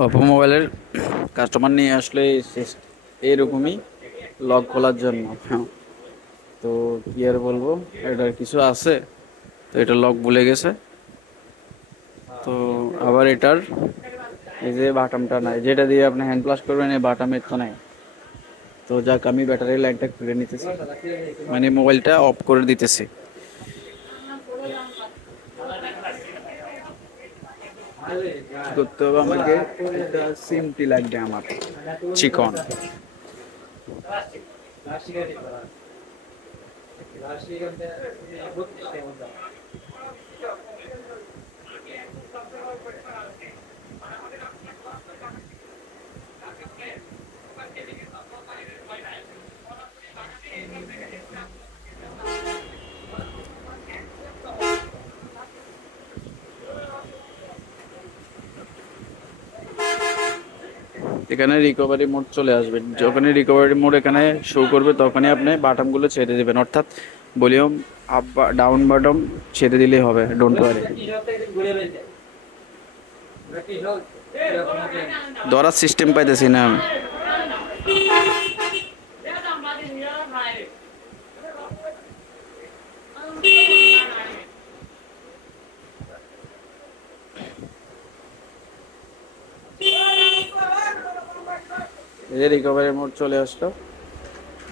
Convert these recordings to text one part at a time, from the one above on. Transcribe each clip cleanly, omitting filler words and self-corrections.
Oppo মোবাইলের customer নিয়ে আসলে এইরকমই লক খোলার জন্য। হ্যাঁ, তো কি আর বলবো, এটার কিছু আছে, তো এটা লক ভুলে গেছে। তো আবার এটার এই যে বাটামটা নাই, যেটা দিয়ে আপনি হ্যান্ড প্লাস করবেন, এই বাটামের তো নাই। তো যাক, আমি ব্যাটারি লাইনটা খুলে নিতেছি, মানে মোবাইলটা অফ করে দিতেছি। কি করতে হবে আমাকে, একটা সিমটি লাগবে আমার, চিকন। এখানে রিকভারি মোড চলে আসবে, যখনই রিকভারি মোড এখানে শো করবে তখনই আপনি বাটনগুলো ছেড়ে দেবেন, অর্থাৎ ভলিউম আপ বা ডাউন বাটন ছেড়ে দিলেই হবে, ডোন্ট ওয়ারি। ধরার সিস্টেম পাইতেছি না আমি। এই যে রিকভারি মোড চলে আসলো,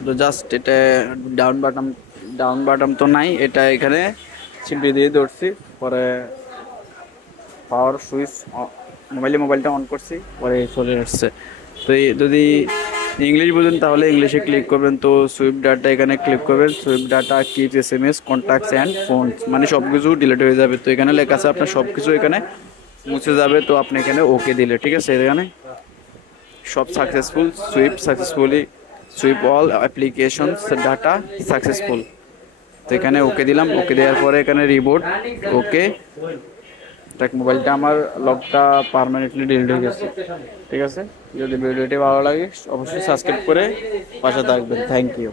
তো জাস্ট এটা ডাউন বাটন তো নাই, এটা এখানে চিমটি দিয়ে ধরছি, পরে পাওয়ার সুইচ মোবাইলটা অন করছি, পরে চলে আসছে। তো যদি ইংলিশ বুঝেন তাহলে ইংলিশে ক্লিক করবেন, তো সুইপ ডাটা এখানে ক্লিক করবেন, sweep data keeps SMS contacts and phones, মানে সব কিছু ডিলিট হয়ে যাবে। তো এখানে লেখা আছে আপনার সব কিছু এখানে মুছে যাবে, তো আপনি এখানে ওকে দিলে ঠিক আছে। এখানে সব successful, sweep all applications data successful. তো এখানে ওকে দিলাম, ওকে দেওয়ার পরে এখানে রিবোট ওকে, দেখ মোবাইলটা আমার লকটা পার্মানেন্টলি ডিলিট হয়ে গেছে। ঠিক আছে, যদি ভিডিওটি ভালো লাগে অবশ্যই সাবস্ক্রাইব করে পাশে থাকবেন। Thank you.